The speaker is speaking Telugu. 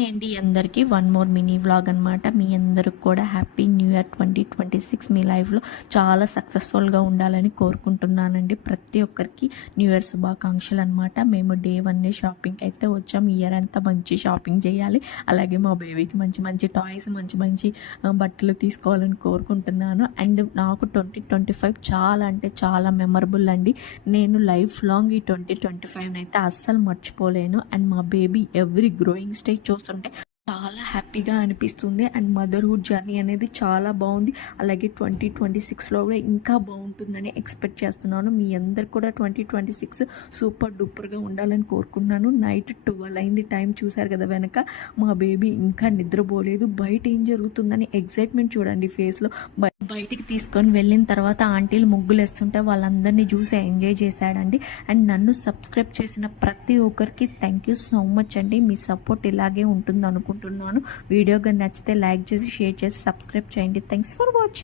హాయ్ అండి అందరికీ వన్ మోర్ మినీ వ్లాగ్ అనమాట. మీ అందరికి కూడా హ్యాపీ న్యూ ఇయర్ 2026. మీ లైఫ్లో చాలా సక్సెస్ఫుల్గా ఉండాలని కోరుకుంటున్నానండి. ప్రతి ఒక్కరికి న్యూ ఇయర్ శుభాకాంక్షలు అనమాట. మేము డే 1 షాపింగ్కి అయితే వచ్చాం. ఇయర్ అంతా మంచి షాపింగ్ చేయాలి, అలాగే మా బేబీకి మంచి మంచి టాయ్స్, మంచి మంచి బట్టలు తీసుకోవాలని కోరుకుంటున్నాను. అండ్ నాకు 2025 చాలా అంటే చాలా మెమరబుల్ అండి. నేను లైఫ్ లాంగ్ ఈ 2025 అయితే అస్సలు మర్చిపోలేను. అండ్ మా బేబీ ఎవ్రీ గ్రోయింగ్ స్టేజ్ చూస్తుంటే చాలా హ్యాపీగా అనిపిస్తుంది. అండ్ మదర్హుడ్ జర్నీ అనేది చాలా బాగుంది. అలాగే 2026లో కూడా ఇంకా బాగుంటుందని ఎక్స్పెక్ట్ చేస్తున్నాను. మీ అందరు కూడా 2026 సూపర్ డూపర్గా ఉండాలని కోరుకున్నాను. నైట్ 12 అయింది, టైం చూశారు కదా వెనక. మా బేబీ ఇంకా నిద్రపోలేదు. బయట ఏం జరుగుతుందని ఎగ్జైట్మెంట్ చూడండి ఫేస్లో. బయటికి తీసుకొని వెళ్ళిన తర్వాత ఆంటీలు ముగ్గులు వేస్తుంటే వాళ్ళందరినీ చూసి ఎంజాయ్ చేశాడండి. అండ్ నన్ను సబ్స్క్రైబ్ చేసిన ప్రతి ఒక్కరికి థ్యాంక్ యూ సో మచ్ అండి. మీ సపోర్ట్ ఇలాగే ఉంటుంది అనుకుంటున్నాను. వీడియో కానీ నచ్చితే లైక్ చేసి, షేర్ చేసి, సబ్స్క్రైబ్ చేయండి. Thanks for watching.